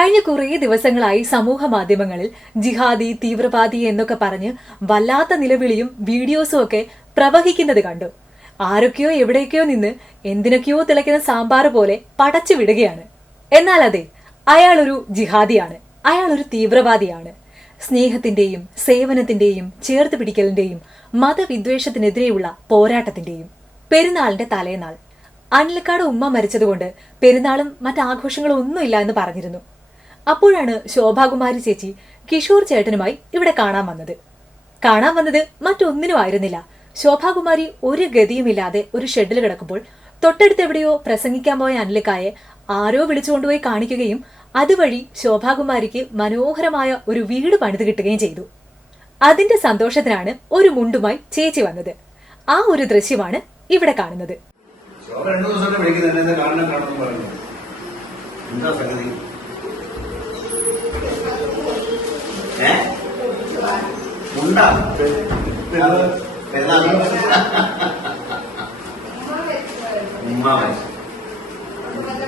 കഴിഞ്ഞ കുറേ ദിവസങ്ങളായി സമൂഹ മാധ്യമങ്ങളിൽ ജിഹാദി, തീവ്രവാദി എന്നൊക്കെ പറഞ്ഞ് വല്ലാത്ത നിലവിളിയും വീഡിയോസും ഒക്കെ പ്രവഹിക്കുന്നത് കണ്ടു. ആരൊക്കെയോ എവിടേക്കോ നിന്ന് എന്തിനൊക്കെയോ തിളയ്ക്കുന്ന സാമ്പാർ പോലെ പടച്ചു വിടുകയാണ്. എന്നാൽ അതെ, അയാളൊരു ജിഹാദിയാണ്, അയാളൊരു തീവ്രവാദിയാണ്. സ്നേഹത്തിന്റെയും സേവനത്തിന്റെയും ചേർത്ത് പിടിക്കലിന്റെയും മതവിദ്വേഷത്തിനെതിരെയുള്ള പോരാട്ടത്തിന്റെയും. പെരുന്നാളിന്റെ തലേനാൾ അനിലക്കാട് ഉമ്മ മരിച്ചതുകൊണ്ട് പെരുന്നാളും മറ്റാഘോഷങ്ങളും ഒന്നുമില്ല എന്ന് പറഞ്ഞിരുന്നു. അപ്പോഴാണ് ശോഭാകുമാരി ചേച്ചി കിഷോർ ചേട്ടനുമായി ഇവിടെ കാണാൻ വന്നത് മറ്റൊന്നിനും ആയിരുന്നില്ല. ശോഭാകുമാരി ഒരു ഗതിയുമില്ലാതെ ഒരു ഷെഡിൽ കിടക്കുമ്പോൾ തൊട്ടടുത്ത് എവിടെയോ പ്രസംഗിക്കാൻ പോയ അനിലക്കായെ ആരോ വിളിച്ചുകൊണ്ടുപോയി കാണിക്കുകയും അതുവഴി ശോഭാകുമാരിക്ക് മനോഹരമായ ഒരു വീട് പണിത് കിട്ടുകയും ചെയ്തു. അതിന്റെ സന്തോഷത്തിനാണ് ഒരു മുണ്ടുമായി ചേച്ചി വന്നത്. ആ ഒരു ദൃശ്യമാണ് ഇവിടെ കാണുന്നത്.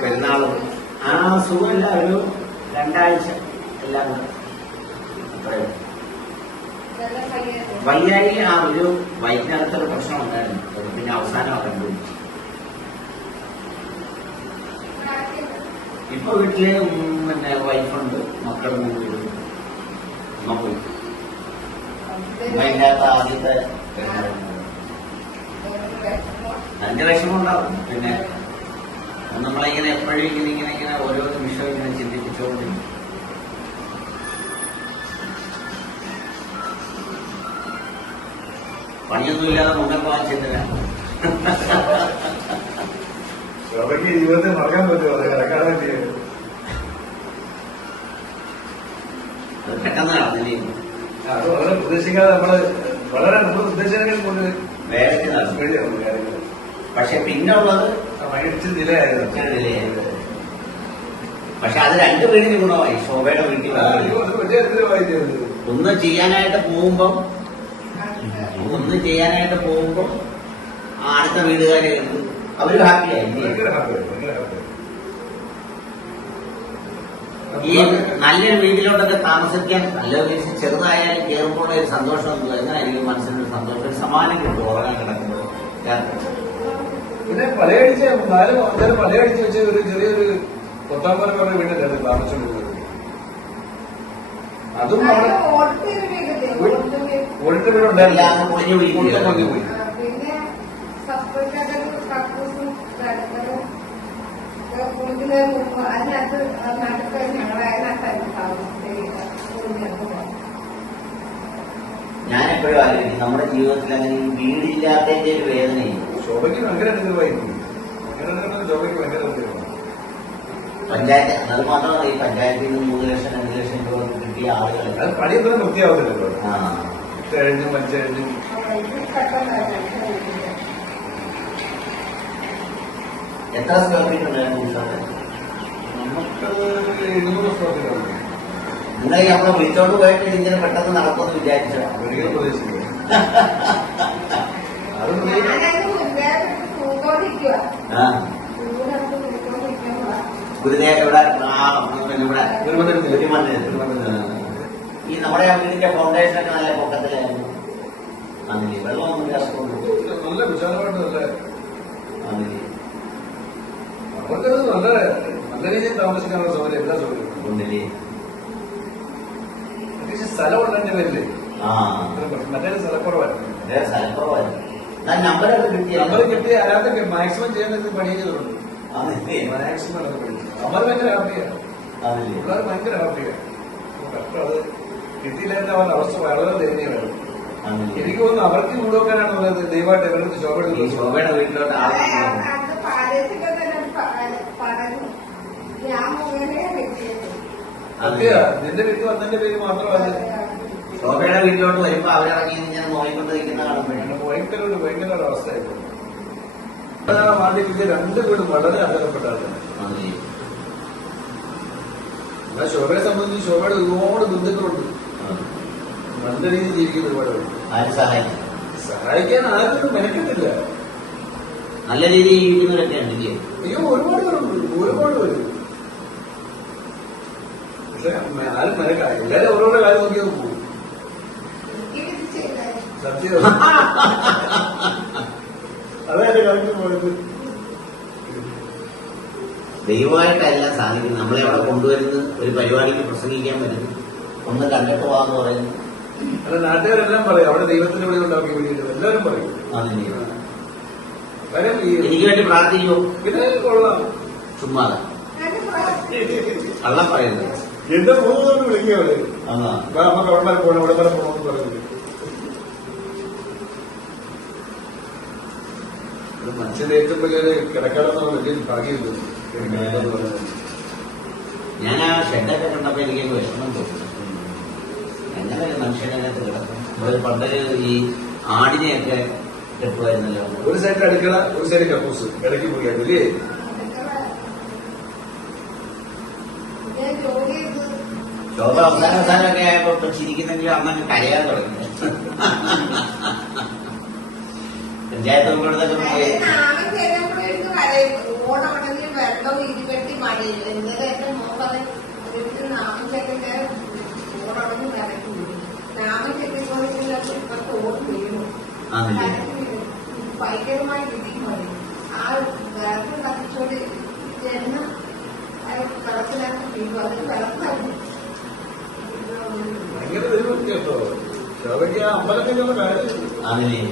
പെരുന്നാളും ആ സുഖമില്ല, ഒരു 2 ആഴ്ച എല്ലാം വയ്യായി. ആ ഒരു വൈകുന്നേരത്തൊരു പ്രശ്നം ഉണ്ടായിരുന്നു. പിന്നെ അവസാനം കണ്ടുപിടിച്ചു. ഇപ്പൊ വീട്ടില് പിന്നെ വൈഫുണ്ട്, മക്കളും വീട് അമ്മ പോയി. ഇല്ലാത്ത ആദ്യത്തെ അതിന്റെ വിഷമം ഉണ്ടാവും. പിന്നെ നമ്മളിങ്ങനെ എപ്പോഴും ഇങ്ങനെ ഓരോ നിമിഷവും ഇങ്ങനെ ചിന്തിപ്പിച്ചുകൊണ്ട് പണിയൊന്നുമില്ലാതെ മുന്നോട്ട് വാങ്ങിച്ചിട്ടില്ല. ജീവിതത്തിൽ മറക്കാൻ പറ്റുമോ? അത് പെട്ടെന്ന് നടന്നില്ല. അത് വളരെ പ്രതീക്ഷിക്കാതെ നമ്മൾ ഉദ്ദേശിച്ചതിനെ വേഗത്തിൽ നടന്നു. പക്ഷെ പിന്നുള്ളത് നിലയായിരുന്നു. പക്ഷെ അത് 2 വീടിന് ഗുണമായി. ശോഭയുടെ വീട്ടിൽ ഒന്നും ചെയ്യാനായിട്ട് പോകുമ്പം അടുത്ത വീടുകാരെ അവര് ഹാപ്പിയായി. ഈ നല്ലൊരു വീട്ടിലോട്ടൊക്കെ താമസിക്കാൻ നല്ല ചെറുതായാലും കയറുമ്പോൾ ഒരു സന്തോഷം എങ്ങനെയായിരിക്കും മനസ്സിനൊരു സന്തോഷം, ഒരു സമാനം കിട്ടും ഉറങ്ങാൻ കിടക്കുമ്പോൾ. പിന്നെ പലയടിച്ച് പലയടിച്ച് വെച്ച് ഒരു ചെറിയൊരു 10 പറഞ്ഞ വീട്ടിലാണ് താമസിച്ചുകൊണ്ടിരുന്നത്. അതും ഓടിട്ട വീടുണ്ടായിരുന്നു, പൊളിഞ്ഞു പോയി. ഞാൻ എപ്പോഴും ആലോചിക്കും നമ്മുടെ ജീവിതത്തിൽ അങ്ങനെ വീടില്ലാത്തതിന്റെ ഒരു വേദനയും. ശോഭയ്ക്ക് ഭയങ്കര അനുഗ്രഹമായിരിക്കും. പഞ്ചായത്ത് അത് മാത്രമല്ല, ഈ പഞ്ചായത്തിൽ നിന്ന് 3 ലക്ഷം 2 ലക്ഷം രൂപ കിട്ടിയ ആളുകൾ അത് പണിയൊന്നും വൃത്തിയാവത്തില്ലല്ലോ. കഴിഞ്ഞും പഞ്ചായത്തും എത്ര സ്ക്വയർ ഫീറ്റ് ഉണ്ടായിരുന്നു? നമുക്ക് 700 സ്ക്വയർ ഫീറ്റ്. നിങ്ങൾ നമ്മളെ വിളിച്ചോണ്ട് പോയിട്ട് ഇങ്ങനെ പെട്ടെന്ന് നടക്കുമെന്ന് വിചാരിച്ചോ? ഒരിക്കലും പ്രതീക്ഷിക്കും. ഗുരുദേവ ഈ നമ്മുടെ വീടിന്റെ ഫൗണ്ടേഷനൊക്കെ നല്ല പൊക്കത്തിലായിരുന്നു. അതിന് വെള്ളമൊന്നും നല്ല വിശാലമായിട്ട് അതിന് അവർക്കത് നല്ല രീതിയിൽ താമസിക്കാനുള്ള സൗകര്യം, എല്ലാ സൗകര്യവും ഉണ്ടല്ലേ. സ്ഥലം ഉള്ളതിന്റെ പേരില്ലേ മറ്റേ സ്ഥലക്കുറവായിരുന്നു. നമ്പർ കിട്ടിയ ആരാധന മാക്സിമം ചെയ്യാൻ പണി ചെയ്തിട്ടുണ്ട്. മാക്സിമം അവർ ഭയങ്കര ഹാപ്പിയാണ്, പിള്ളേർ ഭയങ്കര ഹാപ്പിയാണ്. അത് കിട്ടിയില്ലാത്ത അവരുടെ അവസ്ഥ വളരെ ദയനീയമായിരുന്നു. എനിക്ക് തോന്നുന്നു അവർക്ക് കൂടൊക്കാനാണ് പറയുന്നത് ദൈവമായിട്ട് ഇവരുടെ ശോഭയുടെ വീട്ടിലോട്ട് നിന്റെ വീട്ടിൽ വന്നതിന്റെ പേര് മാത്രമല്ല. ശോഭയുടെ വീട്ടിലോട്ട് വരുമ്പോ അവരിറങ്ങി ഇങ്ങനെ നോയിക്കൊണ്ട് നിൽക്കുന്ന കാണുമ്പോഴേ ഭയങ്കര ഒരു അവസ്ഥയായിരുന്നു. ആദ്യം കിട്ടിയ 2 വീടും വളരെ അർഹതപ്പെട്ടാണ്. എന്നാൽ ശോഭയെ സംബന്ധിച്ച് ശോഭയുടെ ഒരുപാട് ബന്ധുക്കളുണ്ട്, നല്ല രീതിയിൽ ജീവിക്കുന്ന ഒരുപാട്. സഹായിക്കാൻ ആർക്കും മെനക്കെട്ടില്ല, നല്ല രീതിയിൽ ജീവിക്കുന്നവരൊക്കെ ഉണ്ടെങ്കിൽ. അയ്യോ ഒരുപാട് പേരുണ്ട്, ഒരുപാട് പേര്. ആരും മെനക്കായി എല്ലാരും ഓരോരോ കാര്യം നോക്കിയത് പോകും. സത്യം അതെ കാര്യം പോയത്. ദൈവമായിട്ടല്ല സാധിക്കുന്നത്. നമ്മളെ അവിടെ കൊണ്ടുവരുന്നത് ഒരു പരിപാടിക്ക് പ്രസംഗിക്കാൻ വരുന്നു, ഒന്ന് കണ്ടിട്ട് പോവാന്ന് പറയുന്നു. അല്ല നാട്ടുകാരെല്ലാം പറയും അവിടെ ദൈവത്തിന്റെ വിളി ഉണ്ടാക്കി വേണ്ടിയിട്ട് എല്ലാവരും പറയും. അതിന് കാര്യം എനിക്ക് വേണ്ടി പ്രാർത്ഥിക്കുമോ? പിന്നെ കൊള്ളാം. ചുമ്മാ കള്ളം പറയുന്നത്. എന്റെ മൂന്ന് വിളിക്കുകയാണ് അതാ നമുക്ക് അവിടെ വരെ പോകണം ഇവിടെ വരെ പോകണമെന്ന് പറയുന്നത്. മനുഷ്യന്റെ ഏറ്റവും വലിയ കിടക്കാടെന്ന് വലിയ ഭാഗ്യമില്ല. ഞാൻ ആ ഷെഡൊക്കെ കണ്ടപ്പോ എനിക്ക് വിഷമം തോന്നി. എങ്ങനെ ഒരു മനുഷ്യനകത്ത് കിടക്കും? നമ്മള് പണ്ട് ഈ ആടിനെയൊക്കെ കെട്ടുമായിരുന്നല്ലോ. ഒരു സൈഡിൽ അടുക്കള, ഒരു സൈഡിൽ കക്കൂസ്, ഇടയ്ക്ക് പോയില്ലേ? ശോഭ അവസാനമൊക്കെ ആയപ്പോ ചിരിക്കുന്നെങ്കിലും അന്നൊക്കെ കരയാൻ തുടങ്ങി. പഞ്ചായത്ത് മെമ്പറുടെ പോയി ഓണമുണ്ടെങ്കിൽ വെള്ളം ഇടിവെട്ടി മഴയില്ല. ഇന്നലെ എന്റെ മോഹൻ നാമം ചെട്ടിട്ട് ഓണമുണ്ടെങ്കിൽ വിലക്ക് വീഴും. നാമം ചെട്ടിക്കൊണ്ടിരുന്നത് ഇപ്പത്തെ ഓട് വീഴും. ഭയങ്കരമായി ഇടിയും മഴയും. ആ വിളക്ക് കത്തിച്ചോണ്ട് ചെന്ന് വെള്ളത്തിനകത്ത് വീഴും. അതിന് വെള്ളത്തായിരുന്നു. ഭയങ്കര ദൈവം കേട്ടോ. ശോഭയ്ക്ക് ആ അമ്പലത്തിലുള്ള കാര്യം അതിനെ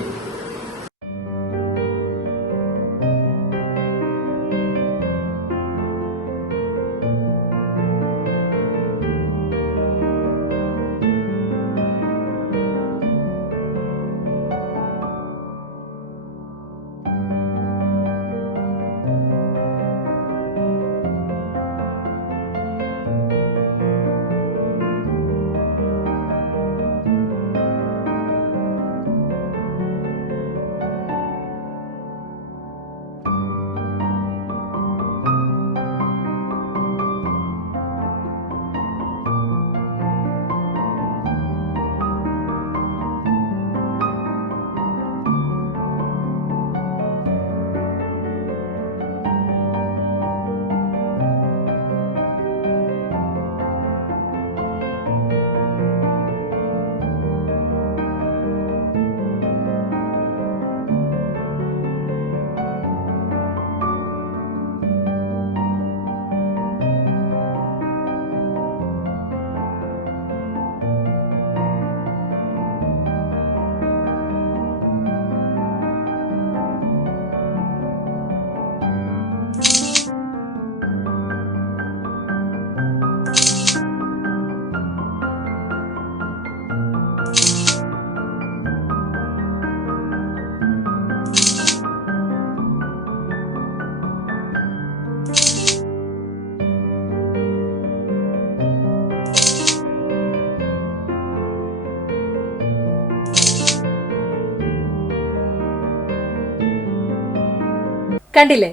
കണ്ടില്ലേ,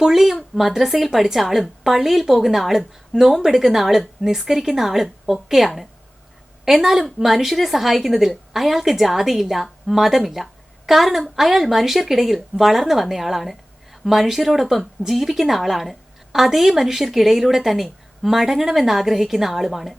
പുള്ളിയും മദ്രസയിൽ പഠിച്ച ആളും പള്ളിയിൽ പോകുന്ന ആളും നോമ്പെടുക്കുന്ന ആളും നിസ്കരിക്കുന്ന ആളും ഒക്കെയാണ്. എന്നാലും മനുഷ്യരെ സഹായിക്കുന്നതിൽ അയാൾക്ക് ജാതിയില്ല, മതമില്ല. കാരണം അയാൾ മനുഷ്യർക്കിടയിൽ വളർന്നു വന്നയാളാണ്, മനുഷ്യരോടൊപ്പം ജീവിക്കുന്ന ആളാണ്, അതേ മനുഷ്യർക്കിടയിലൂടെ തന്നെ മടങ്ങണമെന്നാഗ്രഹിക്കുന്ന ആളുമാണ്.